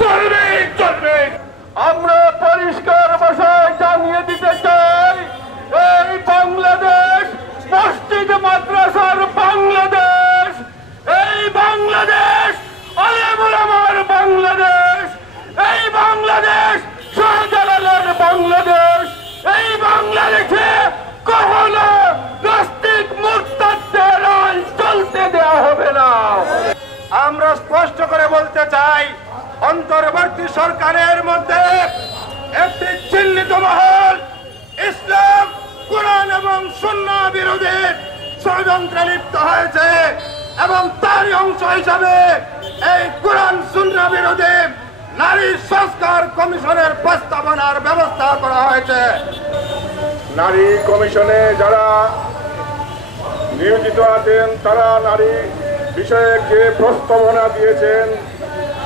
চলবে। আমরা পরিষ্কার ভাষায় জানিয়ে দিতে চাই, এই বাংলাদেশ মসজিদ মাদ্রাসার বাংলাদেশ, এই বাংলাদেশ আলেম ওলামার বাংলাদেশ, এই বাংলাদেশ শাহজালালের বাংলাদেশ, এই বাংলাদেশে কখনো নাস্তিক মুরতাদদের রাজ চলতে দেওয়া হবে না। আমরা স্পষ্ট করে বলতে চাই, অন্তর্বর্তী সরকারের মধ্যে একটি চিহ্নিত মহল ইসলাম, কোরআন এবং সুন্নাহ বিরোধী ষড়যন্ত্রে লিপ্ত হয়েছে এবং তারই অংশ হিসাবে এই কোরআন সুন্নাহ বিরোধী নারী সংস্কার কমিশনের প্রস্তাবনার ব্যবস্থা করা হয়েছে। নারী কমিশনে যারা নিয়োজিত আছেন তারা নারী বিষয়ে যে প্রস্তাবনা দিয়েছেন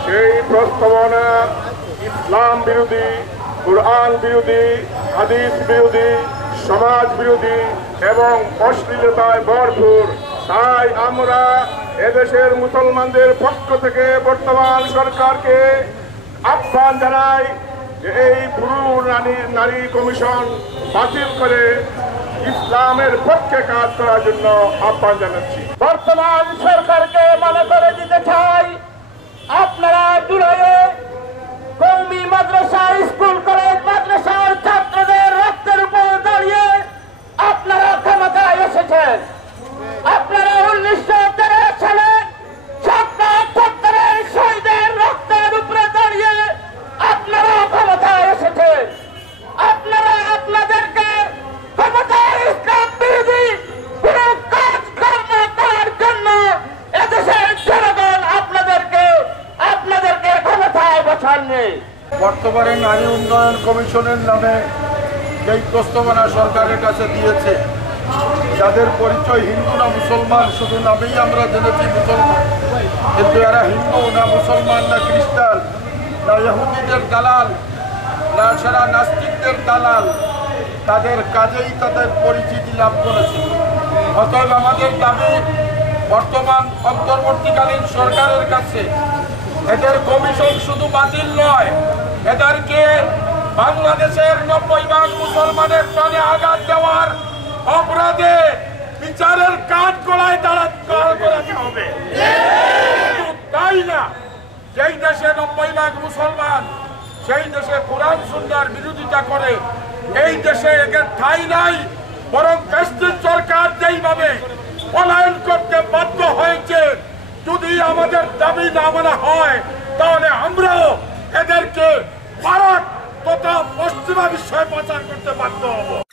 সেই প্রস্তাবনা ইসলাম বিরোধী, কুরআন বিরোধী, হাদিস বিরোধী, সমাজ বিরোধী এবং অশ্লীলতায় ভরপুর। তাই আমরা এদেশের মুসলমানদের পক্ষ থেকে বর্তমান সরকারকে আহ্বান জানাই যে এই পুরো নারী কমিশন বাতিল করে ইসলামের পক্ষে কাজ করার জন্য আহ্বান জানাচ্ছি। বর্তমান সরকারকে মনে করে দিতে চাই, আপনারা জুলাইয়ে কওমি মাদ্রাসা, স্কুল, কলেজ, মাদ্রাসার ছাত্রদের রক্তের উপর দাঁড়িয়ে আপনারা ক্ষমতায় এসেছেন। আপনারা 1973 সালে শহীদের রক্তের উপরে দাঁড়িয়ে আপনারা ক্ষমতায় এসেছেন। আপনারা আপনাদেরকে ক্ষমতায় ইসলাম বিরোধী কোন কাজকর্ম করার জন্য এদেশের জনগণ আপনাদেরকে ক্ষমতায় বসাননি। বর্তমানে নারী উন্নয়ন কমিশনের নামে যেই প্রস্তাবনা সরকারের কাছে দিয়েছে, যাদের পরিচয় হিন্দু না মুসলমান শুধু নামেই আমরা জেনেছি মুসলমান, কিন্তু এরা হিন্দু না মুসলমান না খ্রিস্টান না ইহুদিদের দালাল না সারা নাস্তিকদের দালাল, তাদের কাজেই তাদের পরিচিতি লাভ করেছে। অতএব আমাদের দাবি বর্তমান অন্তর্বর্তীকালীন সরকারের কাছে এদের কমিশন শুধু বাতিল নয়, এদেরকে বাংলাদেশের 90% মুসলমানের প্রাণে আঘাত দেওয়ার অপরাধে বিচারের কাঠ গলায় দাঁড়াতে হবে। তাই না, যেই দেশে 90% মুসলমান সেই দেশে কোরআন সুন্নাহর বিরোধিতা করে, এই দেশে এদের ঠাঁই নাই। বরং দেশটির সরকার যেইভাবে পলায়ন করতে বাধ্য হয়েছে, যদি আমাদের দাবি না মানা হয় তাহলে আমরাও এদেরকে ভারত তথা পশ্চিমা বিশ্বে পাচার করতে বাধ্য হব।